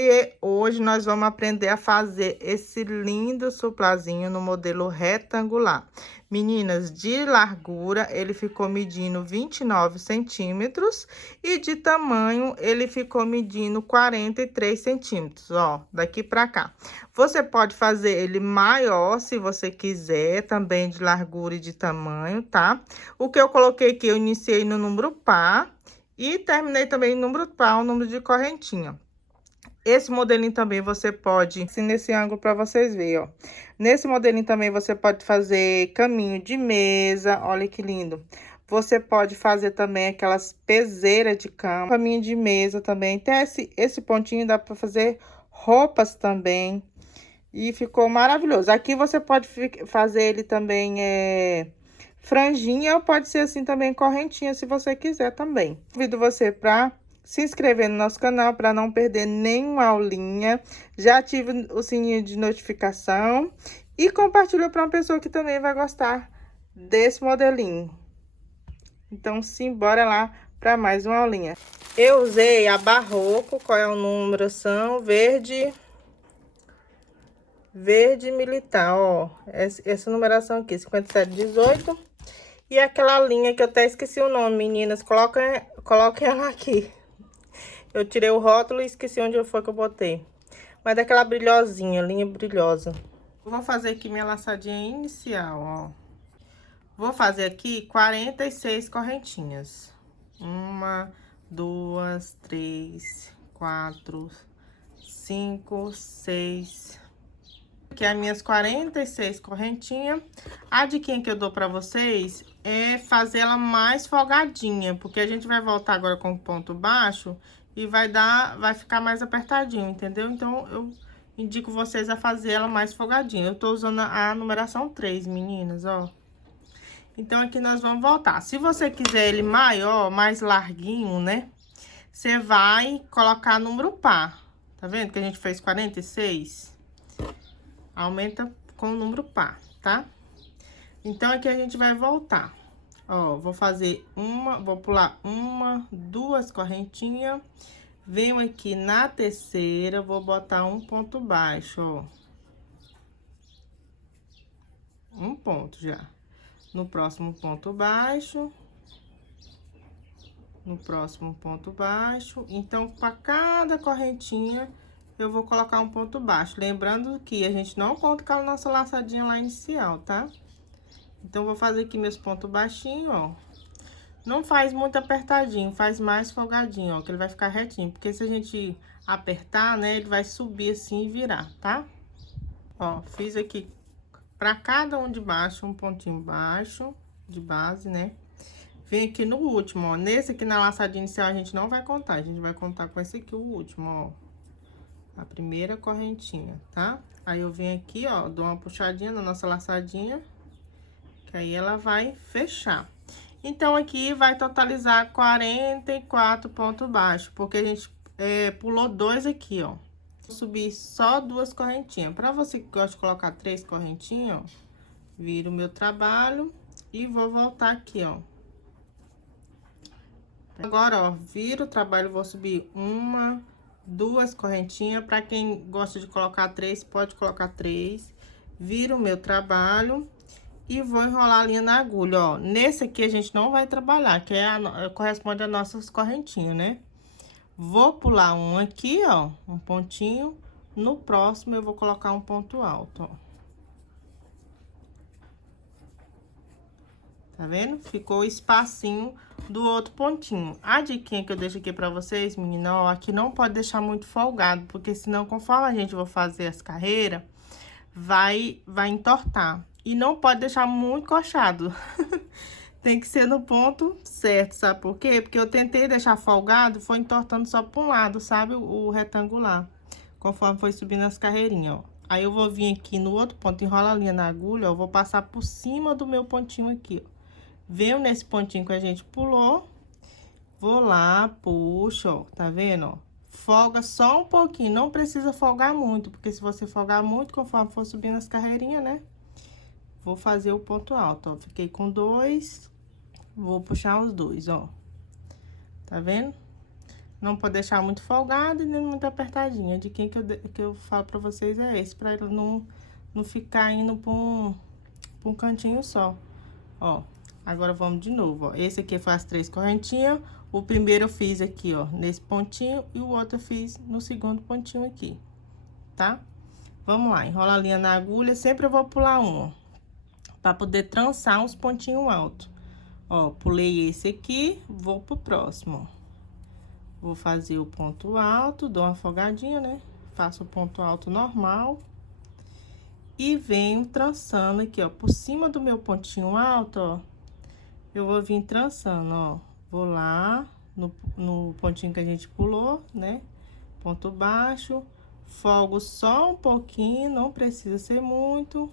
E hoje nós vamos aprender a fazer esse lindo suplazinho no modelo retangular. Meninas, de largura ele ficou medindo 29 centímetros e de tamanho ele ficou medindo 43 centímetros, ó, daqui pra cá. Você pode fazer ele maior se você quiser, também de largura e de tamanho, tá? O que eu coloquei aqui, eu iniciei no número par e terminei também no número par, o número de correntinha. Esse modelinho também você pode, assim, nesse ângulo para vocês verem, ó. Nesse modelinho também você pode fazer caminho de mesa, olha que lindo. Você pode fazer também aquelas peseiras de cama, caminho de mesa também. Até esse pontinho dá para fazer roupas também. E ficou maravilhoso. Aqui você pode fazer ele também, franjinha, ou pode ser assim também correntinha, se você quiser também. Convido você para se inscrever no nosso canal para não perder nenhuma aulinha. Já ative o sininho de notificação e compartilha para uma pessoa que também vai gostar desse modelinho. Então, simbora lá para mais uma aulinha. Eu usei a Barroco, qual é o número? São verde militar, ó. Essa numeração aqui, 5718. E aquela linha que eu até esqueci o nome, meninas. Coloquem ela aqui. Eu tirei o rótulo e esqueci onde foi que eu botei. Mas daquela brilhosinha, linha brilhosa. Vou fazer aqui minha laçadinha inicial, ó. Vou fazer aqui 46 correntinhas. 1, 2, 3, 4, 5, 6. Aqui as minhas 46 correntinhas. A diquinha que eu dou pra vocês é fazer ela mais folgadinha, porque a gente vai voltar agora com o ponto baixo e vai ficar mais apertadinho, entendeu? Então, eu indico vocês a fazer ela mais folgadinha. Eu tô usando a numeração 3, meninas, ó. Então, aqui nós vamos voltar. Se você quiser ele maior, mais larguinho, né? Você vai colocar número par. Tá vendo que a gente fez 46? Aumenta com o número par, tá? Então, aqui a gente vai voltar. Ó, vou pular 1, 2 correntinhas. Venho aqui na terceira, vou botar um ponto baixo, ó. Um ponto já. No próximo ponto baixo. No próximo ponto baixo. Então, para cada correntinha, eu vou colocar um ponto baixo. Lembrando que a gente não conta com a nossa laçadinha lá inicial, tá? Então, vou fazer aqui meus pontos baixinhos, ó. Não faz muito apertadinho, faz mais folgadinho, ó, que ele vai ficar retinho. Porque se a gente apertar, né, ele vai subir assim e virar, tá? Ó, fiz aqui pra cada um de baixo, um pontinho baixo de base, né? Vem aqui no último, ó. Nesse aqui na laçadinha inicial a gente não vai contar, a gente vai contar com esse aqui, o último, ó. A primeira correntinha, tá? Aí eu venho aqui, ó, dou uma puxadinha na nossa laçadinha, que aí ela vai fechar. Então, aqui vai totalizar 44 pontos baixos, porque a gente pulou 2 aqui, ó. Vou subir só 2 correntinhas. Pra você que gosta de colocar 3 correntinhas, ó, viro o meu trabalho e vou voltar aqui, ó. Agora, ó, viro o trabalho, vou subir 1, 2 correntinhas. Pra quem gosta de colocar 3, pode colocar 3. Viro o meu trabalho e vou enrolar a linha na agulha, ó. Nesse aqui a gente não vai trabalhar, que corresponde às nossas correntinhas, né? Vou pular um aqui, ó, um pontinho. No próximo eu vou colocar um ponto alto, ó. Tá vendo? Ficou o espacinho do outro pontinho. A diquinha que eu deixo aqui pra vocês, menina, ó, aqui não pode deixar muito folgado, porque senão, conforme a gente for fazer as carreiras, vai entortar. E não pode deixar muito coxado. Tem que ser no ponto certo, sabe por quê? Porque eu tentei deixar folgado, foi entortando só pra um lado, sabe? O retangular. Conforme foi subindo as carreirinhas, ó. Aí, eu vou vir aqui no outro ponto, enrola a linha na agulha, ó. Vou passar por cima do meu pontinho aqui, ó. Venho nesse pontinho que a gente pulou. Vou lá, puxo, ó. Tá vendo, ó? Folga só um pouquinho, não precisa folgar muito, porque se você folgar muito, conforme for subindo as carreirinhas, né? Vou fazer o ponto alto, ó. Fiquei com 2, vou puxar os 2, ó. Tá vendo? Não pode deixar muito folgado e nem muito apertadinha. De quem que eu falo pra vocês é esse, pra ele não ficar indo pra um cantinho só. Ó, agora vamos de novo, ó. Esse aqui faz 3 correntinhas. O primeiro eu fiz aqui, ó, nesse pontinho, e o outro eu fiz no segundo pontinho aqui, tá? Vamos lá, enrola a linha na agulha, sempre eu vou pular um, ó, pra poder trançar uns pontinhos altos. Ó, pulei esse aqui, vou pro próximo, ó. Vou fazer o ponto alto, dou uma folgadinha, né? Faço o ponto alto normal. E venho trançando aqui, ó, por cima do meu pontinho alto, ó. Eu vou vir trançando, ó. Vou lá no pontinho que a gente pulou, né? Ponto baixo. Folgo só um pouquinho, não precisa ser muito.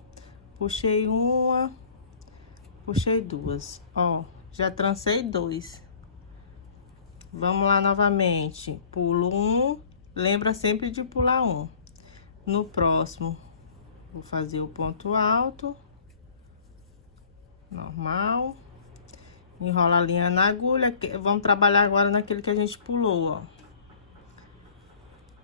Puxei uma, puxei duas, ó. Já trancei 2. Vamos lá novamente. Pulo um, lembra sempre de pular um. No próximo, vou fazer o ponto alto, normal. Enrola a linha na agulha, vamos trabalhar agora naquele que a gente pulou, ó.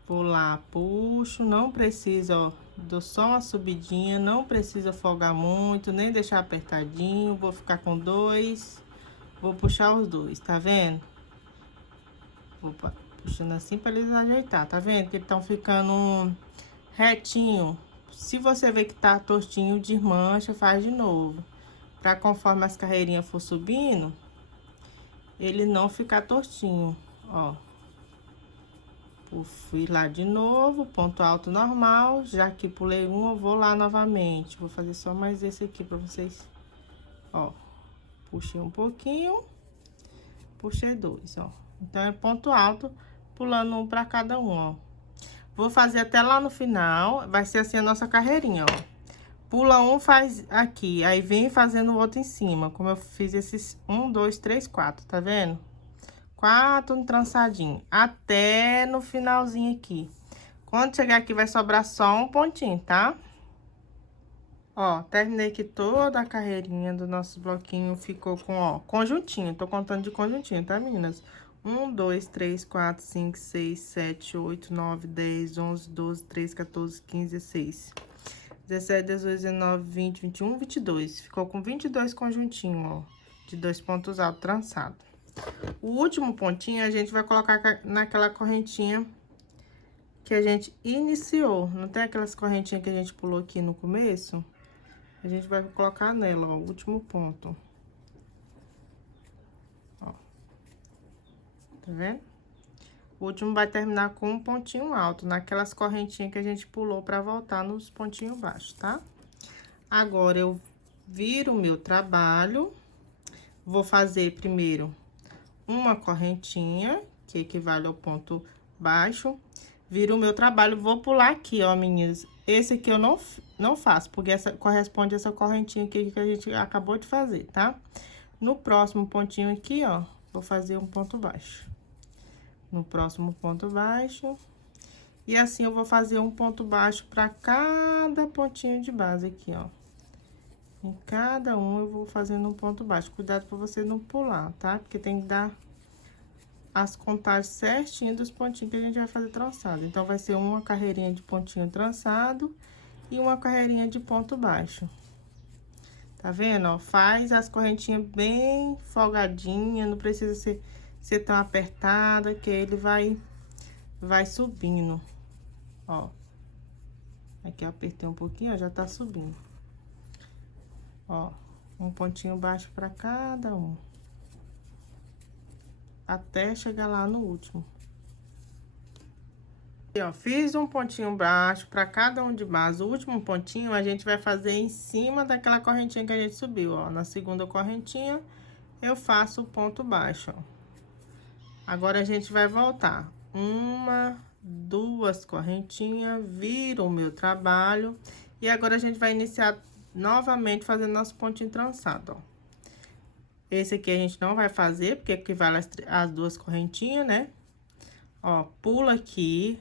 Pular, puxo, não precisa, ó, dou só uma subidinha, não precisa folgar muito, nem deixar apertadinho. Vou ficar com 2, vou puxar os 2, tá vendo? Vou puxando assim pra eles ajeitar, tá vendo? Que estão ficando retinho. Se você vê que tá tortinho, desmancha, faz de novo. Pra conforme as carreirinhas for subindo, ele não ficar tortinho, ó. Fui lá de novo, ponto alto normal. Já que pulei um, eu vou lá novamente. Vou fazer só mais esse aqui pra vocês. Ó, puxei um pouquinho, puxei 2, ó. Então, é ponto alto, pulando um pra cada um, ó. Vou fazer até lá no final, vai ser assim a nossa carreirinha, ó. Pula um, faz aqui, aí vem fazendo o outro em cima, como eu fiz esses 1, 2, 3, 4, tá vendo? 4 trançadinho, até no finalzinho aqui. Quando chegar aqui, vai sobrar só um pontinho, tá? Ó, terminei aqui toda a carreirinha do nosso bloquinho, ficou com, ó, conjuntinho. Tô contando de conjuntinho, tá, meninas? 1, 2, 3, 4, 5, 6, 7, 8, 9, 10, 11, 12, 13, 14, 15, 16, 17, 18, 19, 20, 21, 22. Ficou com 22 conjuntinhos, ó, de 2 pontos altos trançados. O último pontinho a gente vai colocar naquela correntinha que a gente iniciou. Não tem aquelas correntinhas que a gente pulou aqui no começo? A gente vai colocar nela, ó, o último ponto. Ó. Tá vendo? O último vai terminar com um pontinho alto, naquelas correntinhas que a gente pulou pra voltar nos pontinhos baixos, tá? Agora, eu viro o meu trabalho. Vou fazer primeiro uma correntinha, que equivale ao ponto baixo. Viro o meu trabalho, vou pular aqui, ó, meninas. Esse aqui eu não faço, porque essa corresponde a essa correntinha aqui que a gente acabou de fazer, tá? No próximo pontinho aqui, ó, vou fazer um ponto baixo. No próximo ponto baixo. E assim eu vou fazer um ponto baixo pra cada pontinho de base aqui, ó. Em cada um eu vou fazendo um ponto baixo. Cuidado pra você não pular, tá? Porque tem que dar as contagens certinho dos pontinhos que a gente vai fazer trançado. Então, vai ser uma carreirinha de pontinho trançado e uma carreirinha de ponto baixo. Tá vendo, ó? Faz as correntinhas bem folgadinha, não precisa ser tão apertada, que ele vai subindo, ó. Aqui eu apertei um pouquinho, ó, já tá subindo. Ó, um pontinho baixo pra cada um. Até chegar lá no último. E, ó, fiz um pontinho baixo pra cada um de base. O último pontinho a gente vai fazer em cima daquela correntinha que a gente subiu, ó. Na segunda correntinha, eu faço o ponto baixo, ó. Agora, a gente vai voltar. 1, 2 correntinhas, viro o meu trabalho. E agora, a gente vai iniciar novamente fazendo nosso pontinho trançado, ó. Esse aqui a gente não vai fazer, porque equivale às 2 correntinhas, né? Ó, pula aqui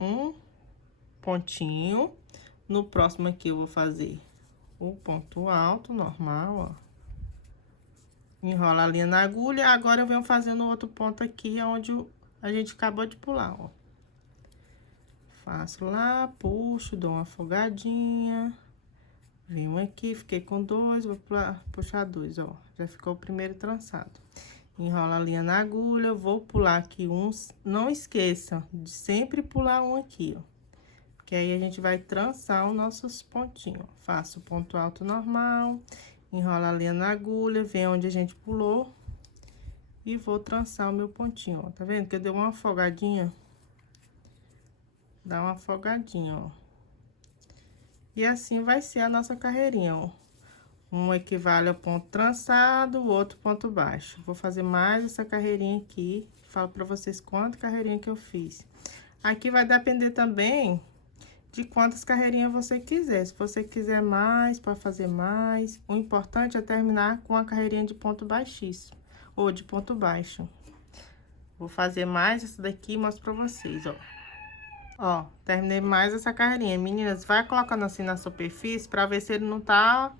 um pontinho. No próximo aqui eu vou fazer o ponto alto, normal, ó. Enrola a linha na agulha. Agora eu venho fazendo outro ponto aqui, onde a gente acabou de pular, ó. Faço lá, puxo, dou uma folgadinha. Venho aqui, fiquei com 2, vou puxar 2, ó. Já ficou o primeiro trançado. Enrola a linha na agulha, vou pular aqui uns. Não esqueça de sempre pular um aqui, ó. Porque aí a gente vai trançar os nossos pontinhos. Faço o ponto alto normal, enrola a linha na agulha, vem onde a gente pulou. E vou trançar o meu pontinho, ó. Tá vendo que eu dei uma folgadinha? Dá uma folgadinha, ó. E assim vai ser a nossa carreirinha, ó. Um equivale ao ponto trançado, o outro ponto baixo. Vou fazer mais essa carreirinha aqui. Falo pra vocês quanta carreirinha que eu fiz. Aqui vai depender também de quantas carreirinhas você quiser. Se você quiser mais, pode fazer mais. O importante é terminar com a carreirinha de ponto baixíssimo, ou de ponto baixo. Vou fazer mais essa daqui e mostro pra vocês, ó. Ó, terminei mais essa carreirinha. Meninas, vai colocando assim na superfície pra ver se ele não tá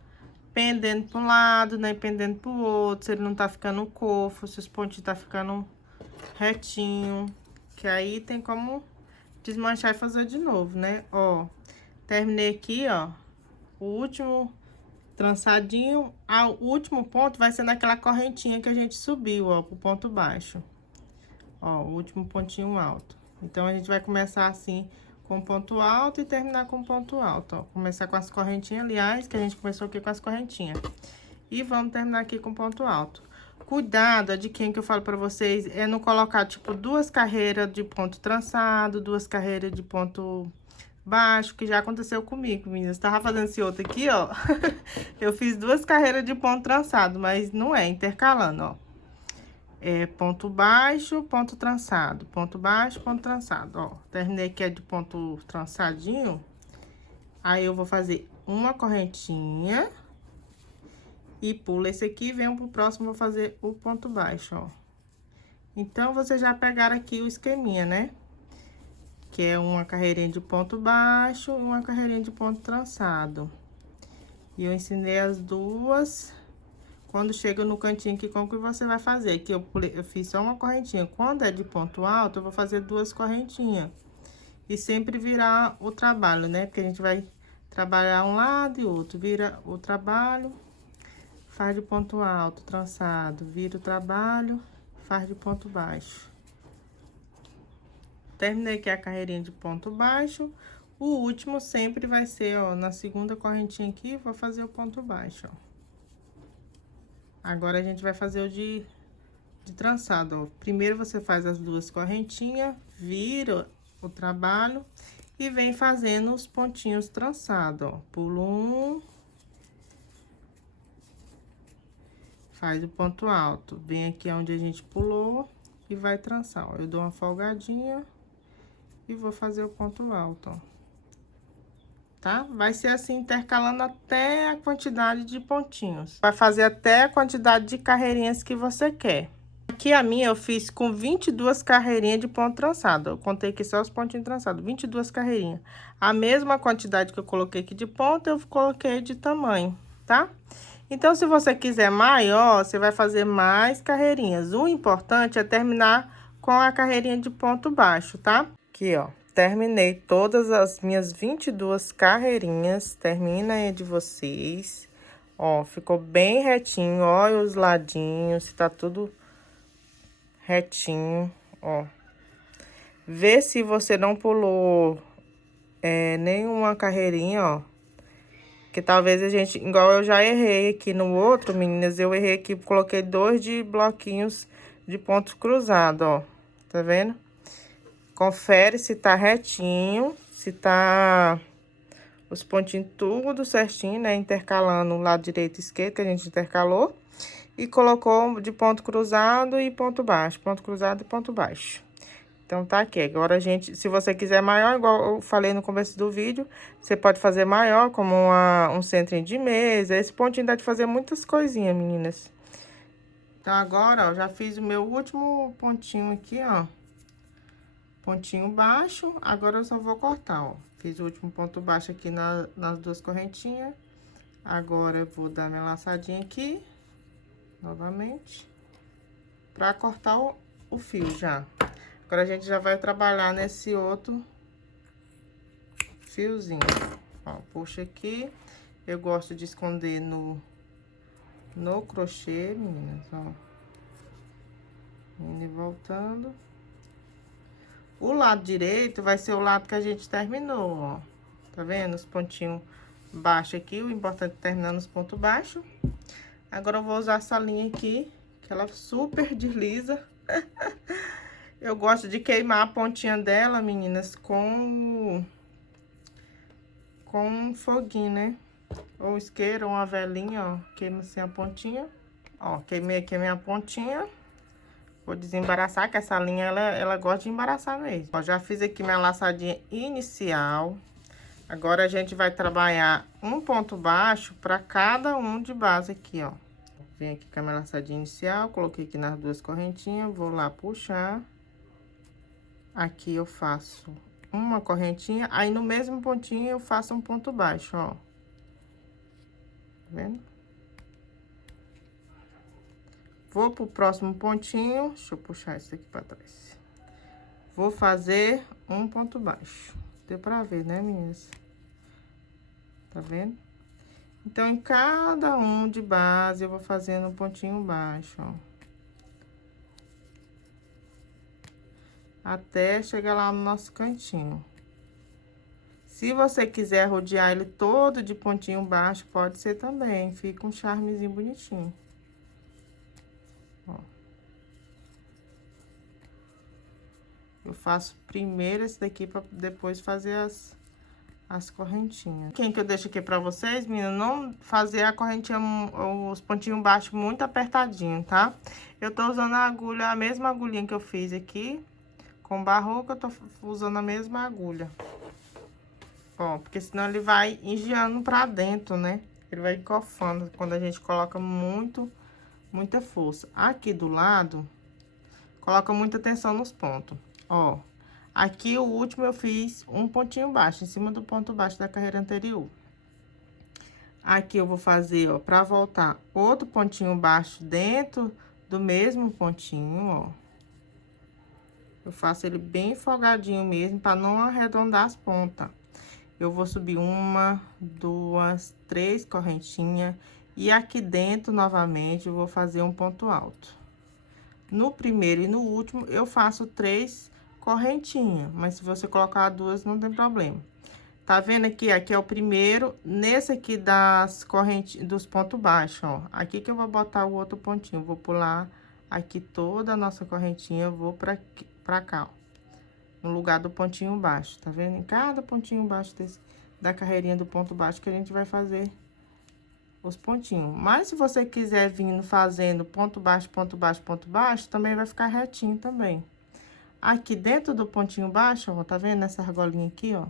pendendo para um lado, nem pendendo pro outro, se ele não tá ficando cofo, se os pontinhos tá ficando retinho, que aí tem como desmanchar e fazer de novo, né? Ó, terminei aqui, ó, o último trançadinho, o último ponto vai ser naquela correntinha que a gente subiu, ó, pro ponto baixo. Ó, o último pontinho alto. Então, a gente vai começar assim com ponto alto e terminar com ponto alto, ó. Começar com as correntinhas, aliás, que a gente começou aqui com as correntinhas. E vamos terminar aqui com ponto alto. Cuidado, de quem que eu falo pra vocês, é não colocar, tipo, 2 carreiras de ponto trançado, 2 carreiras de ponto baixo, que já aconteceu comigo, meninas. Tava fazendo esse outro aqui, ó. Eu fiz 2 carreiras de ponto trançado, mas não é, intercalando, ó. É ponto baixo, ponto trançado, ponto baixo, ponto trançado, ó. Terminei aqui de ponto trançadinho. Aí, eu vou fazer uma correntinha e pulo esse aqui, venho pro próximo, vou fazer o ponto baixo, ó. Então, vocês já pegaram aqui o esqueminha, né? Que é uma carreirinha de ponto baixo e uma carreirinha de ponto trançado. E eu ensinei as duas. Quando chega no cantinho aqui, como que você vai fazer? Aqui eu fiz só uma correntinha. Quando é de ponto alto, eu vou fazer 2 correntinhas. E sempre virar o trabalho, né? Porque a gente vai trabalhar um lado e outro. Vira o trabalho, faz de ponto alto, trançado. Vira o trabalho, faz de ponto baixo. Terminei aqui a carreirinha de ponto baixo. O último sempre vai ser, ó, na segunda correntinha aqui, vou fazer o ponto baixo, ó. Agora, a gente vai fazer o de trançado, ó. Primeiro, você faz as 2 correntinhas, vira o trabalho e vem fazendo os pontinhos trançados, ó. Pulo 1, faz o ponto alto, vem aqui onde a gente pulou e vai trançar, ó. Eu dou uma folgadinha e vou fazer o ponto alto, ó. Tá? Vai ser assim, intercalando até a quantidade de pontinhos. Vai fazer até a quantidade de carreirinhas que você quer. Aqui a minha eu fiz com 22 carreirinhas de ponto trançado. Eu contei aqui só os pontinhos trançados, 22 carreirinhas. A mesma quantidade que eu coloquei aqui de ponto, eu coloquei de tamanho, tá? Então, se você quiser maior, você vai fazer mais carreirinhas. O importante é terminar com a carreirinha de ponto baixo, tá? Aqui, ó. Terminei todas as minhas 22 carreirinhas. Termina aí de vocês. Ó, ficou bem retinho. Olha os ladinhos, tá tudo retinho, ó. Vê se você não pulou nenhuma carreirinha, ó. Que talvez a gente, igual eu já errei aqui no outro, meninas, eu errei aqui, coloquei 2 de bloquinhos de pontos cruzados, ó. Tá vendo? Confere se tá retinho, se tá os pontinhos tudo certinho, né? Intercalando o lado direito e esquerdo, que a gente intercalou. E colocou de ponto cruzado e ponto baixo, ponto cruzado e ponto baixo. Então, tá aqui. Agora, se você quiser maior, igual eu falei no começo do vídeo, você pode fazer maior, como um centrinho de mesa. Esse pontinho dá de fazer muitas coisinhas, meninas. Então, agora, ó, já fiz o meu último pontinho aqui, ó. Pontinho baixo, agora eu só vou cortar, ó. Fiz o último ponto baixo aqui nas 2 correntinhas. Agora, eu vou dar minha laçadinha aqui, novamente, pra cortar o fio já. Agora a gente já vai trabalhar nesse outro fiozinho. Ó, puxa aqui. Eu gosto de esconder no crochê, meninas, ó. Indo e voltando. O lado direito vai ser o lado que a gente terminou, ó. Tá vendo? Os pontinhos baixos aqui, o importante é terminar nos pontos baixos. Agora eu vou usar essa linha aqui, que ela super desliza. Eu gosto de queimar a pontinha dela, meninas, com um foguinho, né? Ou isqueiro, ou uma velinha, ó. Queima assim a pontinha. Ó, queimei aqui a minha pontinha. Vou desembaraçar, que essa linha, ela gosta de embaraçar mesmo. Ó, já fiz aqui minha laçadinha inicial. Agora, a gente vai trabalhar um ponto baixo para cada um de base aqui, ó. Vem aqui com a minha laçadinha inicial, coloquei aqui nas duas correntinhas, vou lá puxar. Aqui eu faço uma correntinha, aí no mesmo pontinho eu faço um ponto baixo, ó. Tá vendo? Vou pro próximo pontinho, deixa eu puxar isso aqui pra trás. Vou fazer um ponto baixo. Deu pra ver, né, meninas? Tá vendo? Então, em cada um de base, eu vou fazendo um pontinho baixo, ó. Até chegar lá no nosso cantinho. Se você quiser rodear ele todo de pontinho baixo, pode ser também. Fica um charmezinho bonitinho. Ó. Eu faço primeiro esse daqui pra depois fazer as correntinhas. Quem que eu deixo aqui pra vocês, meninas, não fazer a correntinha, os pontinhos baixos muito apertadinho, tá? Eu tô usando a agulha, a mesma agulhinha que eu fiz aqui, com barroco, eu tô usando a mesma agulha. Ó, porque senão ele vai engiando pra dentro, né? Ele vai encofando quando a gente coloca muita força. Aqui do lado, coloca muita atenção nos pontos. Ó, aqui o último eu fiz um pontinho baixo, em cima do ponto baixo da carreira anterior. Aqui eu vou fazer, ó, pra voltar outro pontinho baixo dentro do mesmo pontinho, ó. Eu faço ele bem folgadinho mesmo, pra não arredondar as pontas. Eu vou subir uma, duas, três correntinhas. E aqui dentro, novamente, eu vou fazer um ponto alto. No primeiro e no último, eu faço 3 correntinhas. Mas se você colocar 2, não tem problema. Tá vendo aqui? Aqui é o primeiro. Nesse aqui das correntes, dos pontos baixos, ó. Aqui que eu vou botar o outro pontinho. Vou pular aqui toda a nossa correntinha, eu vou pra cá, ó. No lugar do pontinho baixo, tá vendo? Em cada pontinho baixo da carreirinha do ponto baixo que a gente vai fazer os pontinhos. Mas se você quiser vindo fazendo ponto baixo, ponto baixo, ponto baixo, também vai ficar retinho também. Aqui dentro do pontinho baixo, ó, tá vendo essa argolinha aqui, ó?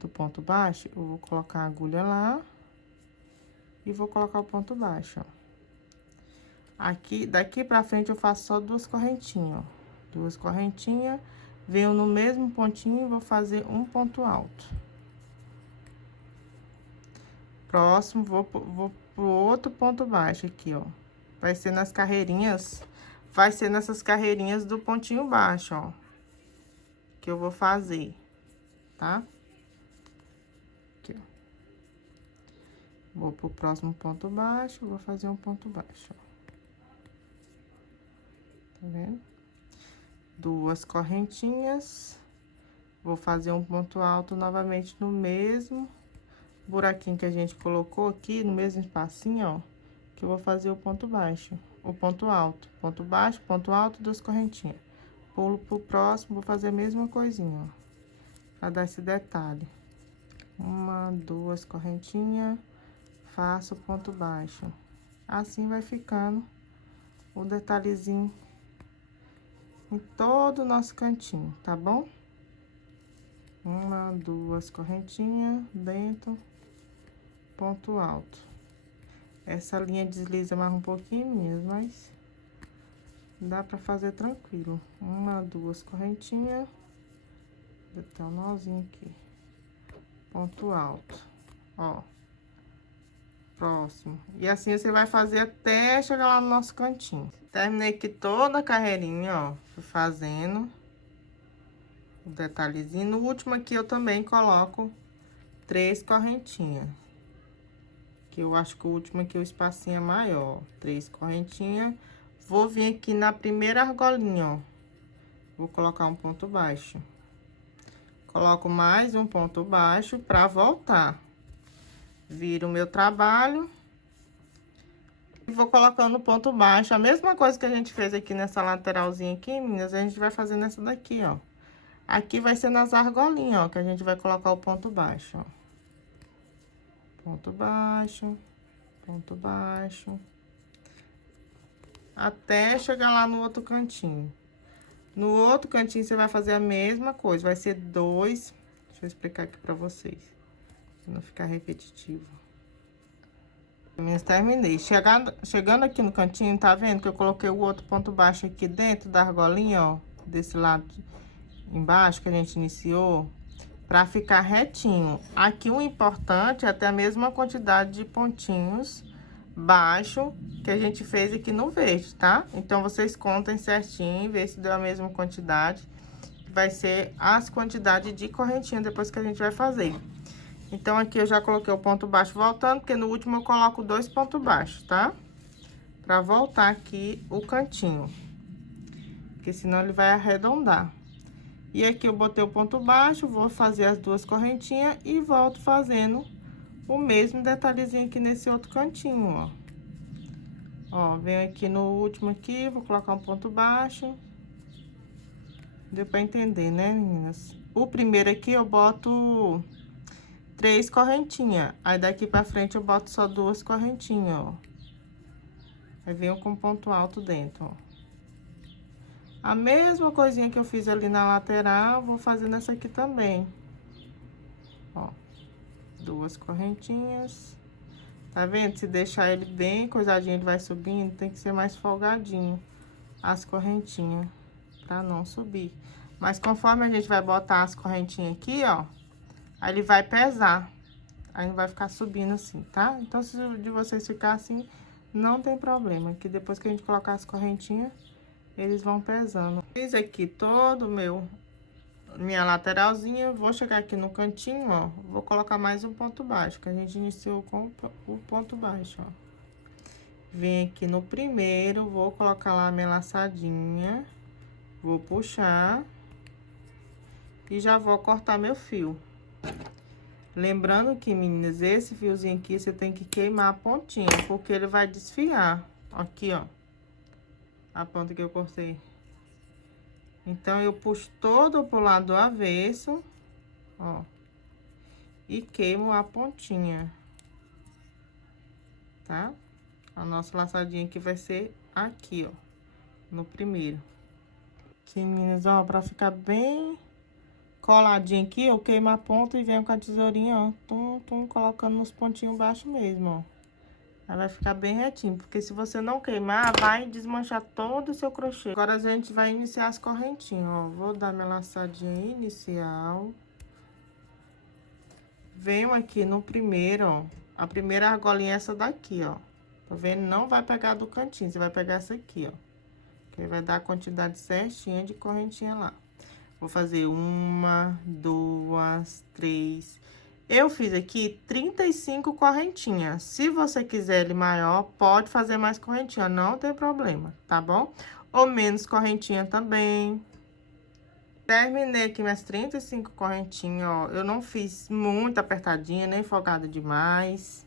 Do ponto baixo, eu vou colocar a agulha lá e vou colocar o ponto baixo, ó. Aqui, daqui pra frente eu faço só 2 correntinhas, ó. 2 correntinhas. Venho no mesmo pontinho e vou fazer um ponto alto. Próximo, vou pro outro ponto baixo aqui, ó. Vai ser nas carreirinhas, vai ser nessas carreirinhas do pontinho baixo, ó. Que eu vou fazer, tá? Aqui, ó. Vou pro próximo ponto baixo, vou fazer um ponto baixo, ó. Tá vendo? 2 correntinhas, vou fazer um ponto alto novamente no mesmo buraquinho que a gente colocou aqui, no mesmo espacinho, ó, que eu vou fazer o ponto baixo, o ponto alto, ponto baixo, ponto alto, 2 correntinhas. Pulo pro próximo, vou fazer a mesma coisinha, ó, pra dar esse detalhe. 1, 2 correntinhas, faço o ponto baixo. Assim vai ficando o detalhezinho em todo o nosso cantinho, tá bom? 1, 2 correntinhas dentro, ponto alto. Essa linha desliza mais um pouquinho, meninas, mas dá pra fazer tranquilo. 1, 2 correntinhas, vou ter um nozinho aqui, ponto alto, ó. Próximo. E assim você vai fazer até chegar lá no nosso cantinho. Terminei aqui toda a carreirinha, ó, fui fazendo. o detalhezinho. No último aqui, eu também coloco 3 correntinhas. Que eu acho que o último aqui, o espacinho é maior. 3 correntinhas. Vou vir aqui na primeira argolinha, ó. Vou colocar um ponto baixo. Coloco mais um ponto baixo pra voltar. Viro o meu trabalho. E vou colocando ponto baixo. A mesma coisa que a gente fez aqui nessa lateralzinha aqui, meninas, a gente vai fazer nessa daqui, ó. Aqui vai ser nas argolinhas, ó, que a gente vai colocar o ponto baixo, ó. Ponto baixo, ponto baixo. Até chegar lá no outro cantinho. No outro cantinho, você vai fazer a mesma coisa. Vai ser 2. Deixa eu explicar aqui pra vocês. Pra não ficar repetitivo. Meninas, terminei. Chegando aqui no cantinho, tá vendo que eu coloquei o outro ponto baixo aqui dentro da argolinha, ó. Desse lado embaixo que a gente iniciou. Pra ficar retinho. Aqui o importante é ter a mesma quantidade de pontinhos baixo que a gente fez aqui no verde, tá? Então, vocês contem certinho, ver se deu a mesma quantidade. Vai ser as quantidades de correntinha depois que a gente vai fazer. Então, aqui eu já coloquei o ponto baixo voltando, porque no último eu coloco 2 pontos baixos, tá? Pra voltar aqui o cantinho. Porque senão ele vai arredondar. E aqui eu botei o ponto baixo, vou fazer as 2 correntinhas e volto fazendo o mesmo detalhezinho aqui nesse outro cantinho, ó. Ó, venho aqui no último aqui, vou colocar um ponto baixo. Deu pra entender, né, meninas? O primeiro aqui eu boto 3 correntinhas. Aí daqui pra frente eu boto só 2 correntinhas, ó. Aí venho com ponto alto dentro, ó. A mesma coisinha que eu fiz ali na lateral, vou fazer nessa aqui também. Ó, 2 correntinhas. Tá vendo? Se deixar ele bem coisadinho, ele vai subindo, tem que ser mais folgadinho as correntinhas, pra não subir. Mas conforme a gente vai botar as correntinhas aqui, ó, aí ele vai pesar. Aí não vai ficar subindo assim, tá? Então, se de vocês ficar assim, não tem problema, que depois que a gente colocar as correntinhas, eles vão pesando. Fiz aqui todo minha lateralzinha, vou chegar aqui no cantinho, ó, vou colocar mais um ponto baixo, que a gente iniciou com o ponto baixo, ó. Vem aqui no primeiro, vou colocar lá a minha laçadinha, vou puxar e já vou cortar meu fio. Lembrando que, meninas, esse fiozinho aqui você tem que queimar a pontinha, porque ele vai desfiar. Aqui, ó, a ponta que eu cortei. Então, eu puxo todo pro lado do avesso, ó, e queimo a pontinha, tá? A nossa laçadinha aqui vai ser aqui, ó, no primeiro. Aqui, meninas, ó, pra ficar bem coladinho aqui, eu queimo a ponta e venho com a tesourinha, ó, colocando nos pontinhos baixos mesmo, ó. Aí vai ficar bem retinho, porque se você não queimar, vai desmanchar todo o seu crochê. Agora, a gente vai iniciar as correntinhas, ó. Vou dar minha laçadinha inicial. Venho aqui no primeiro, ó. A primeira argolinha é essa daqui, ó. Tá vendo? Não vai pegar do cantinho, você vai pegar essa aqui, ó. Que vai dar a quantidade certinha de correntinha lá. Vou fazer 1, 2, 3... Eu fiz aqui 35 correntinhas. Se você quiser ele maior, pode fazer mais correntinha, não tem problema, tá bom? Ou menos correntinha também. Terminei aqui minhas 35 correntinhas, ó. Eu não fiz muito apertadinha, nem folgada demais.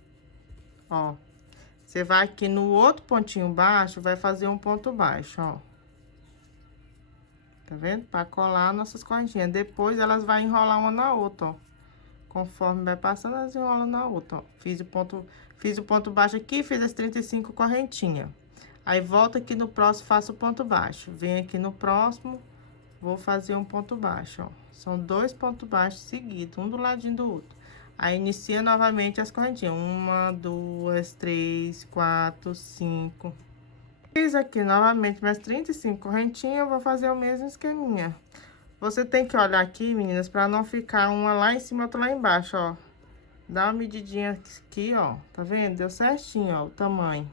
Ó. Você vai aqui no outro pontinho baixo, vai fazer um ponto baixo, ó. Tá vendo? Pra colar nossas correntinhas. Depois, elas vão enrolar uma na outra, ó. Conforme vai passando, elas enrolam na outra, ó. Fiz o ponto baixo aqui, fiz as 35 correntinhas. Aí, volto aqui no próximo, faço o ponto baixo. Venho aqui no próximo, vou fazer um ponto baixo, ó. São 2 pontos baixos seguidos, um do ladinho do outro. Aí, inicia novamente as correntinhas. 1, 2, 3, 4, 5. Fiz aqui novamente minhas 35 correntinhas, eu vou fazer o mesmo esqueminha. Você tem que olhar aqui, meninas, pra não ficar uma lá em cima e outra lá embaixo, ó. Dá uma medidinha aqui, ó. Tá vendo? Deu certinho, ó, o tamanho.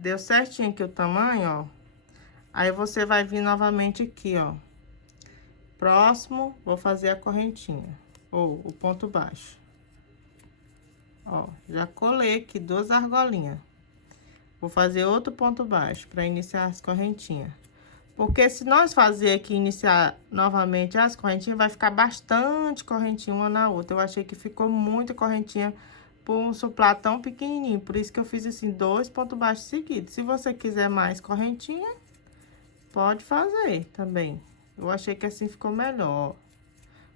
Deu certinho aqui o tamanho, ó. Aí, você vai vir novamente aqui, ó. Próximo, vou fazer a correntinha, ou o ponto baixo. Ó, já colei aqui 2 argolinhas. Vou fazer outro ponto baixo para iniciar as correntinhas. Porque se nós fazer aqui, iniciar novamente as correntinhas, vai ficar bastante correntinha uma na outra. Eu achei que ficou muita correntinha por um suplá tão pequenininho. Por isso que eu fiz assim, 2 pontos baixos seguidos. Se você quiser mais correntinha, pode fazer também. Eu achei que assim ficou melhor, ó.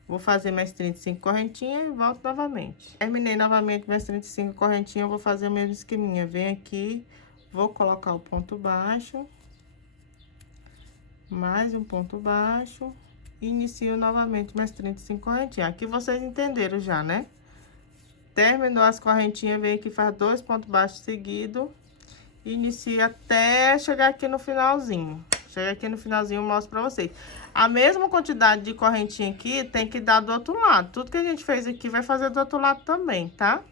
Vou fazer mais 35 correntinhas e volto novamente. Terminei novamente mais 35 correntinhas, eu vou fazer o mesmo esqueminha. Vem aqui, vou colocar o ponto baixo. Mais um ponto baixo. Inicio novamente mais 35 correntinhas. Aqui vocês entenderam já, né? Terminou as correntinhas, vem aqui, faz 2 pontos baixos seguidos. Inicio até chegar aqui no finalzinho. Chega aqui no finalzinho, eu mostro pra vocês. A mesma quantidade de correntinha aqui tem que dar do outro lado. Tudo que a gente fez aqui vai fazer do outro lado também, tá?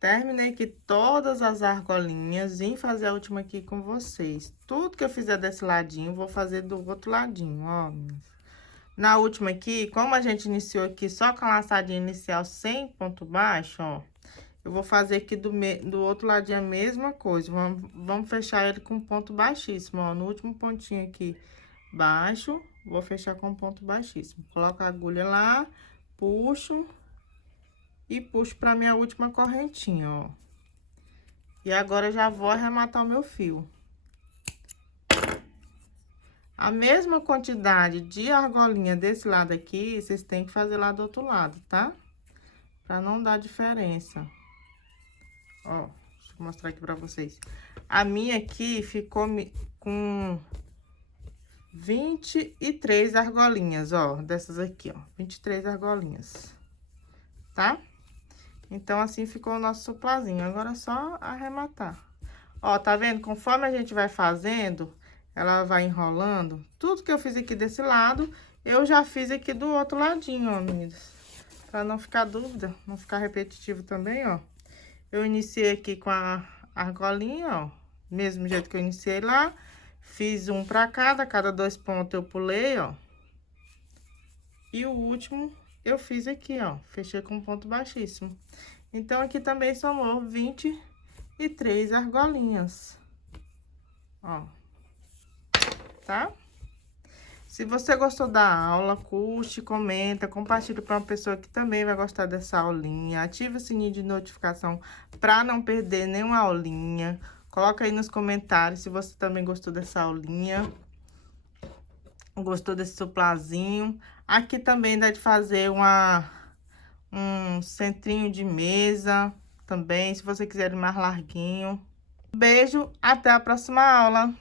Terminei aqui todas as argolinhas. Vim fazer a última aqui com vocês. Tudo que eu fizer desse ladinho, vou fazer do outro ladinho, ó. Na última aqui, como a gente iniciou aqui só com a laçadinha inicial sem ponto baixo, ó. Eu vou fazer aqui do outro ladinho a mesma coisa. Vamos fechar ele com ponto baixíssimo, ó. No último pontinho aqui baixo, vou fechar com ponto baixíssimo. Coloco a agulha lá, puxo e puxo pra minha última correntinha, ó. E agora já vou arrematar o meu fio. A mesma quantidade de argolinha desse lado aqui, vocês têm que fazer lá do outro lado, tá? Pra não dar diferença. Ó, deixa eu mostrar aqui pra vocês. A minha aqui ficou com 23 argolinhas, ó. Dessas aqui, ó. 23 argolinhas. Tá? Então, assim ficou o nosso suplazinho. Agora é só arrematar. Ó, tá vendo? Conforme a gente vai fazendo, ela vai enrolando. Tudo que eu fiz aqui desse lado, eu já fiz aqui do outro ladinho, ó, meninas. Pra não ficar dúvida, não ficar repetitivo também, ó. Eu iniciei aqui com a argolinha, ó. Mesmo jeito que eu iniciei lá. Fiz um pra cada 2 pontos eu pulei, ó. E o último eu fiz aqui, ó. Fechei com ponto baixíssimo. Então, aqui também somou 23 argolinhas. Ó. Tá? Se você gostou da aula, curte, comenta, compartilha para uma pessoa que também vai gostar dessa aulinha. Ativa o sininho de notificação para não perder nenhuma aulinha. Coloca aí nos comentários se você também gostou dessa aulinha. Gostou desse suplazinho. Aqui também dá de fazer um centrinho de mesa também, se você quiser mais larguinho. Beijo, até a próxima aula.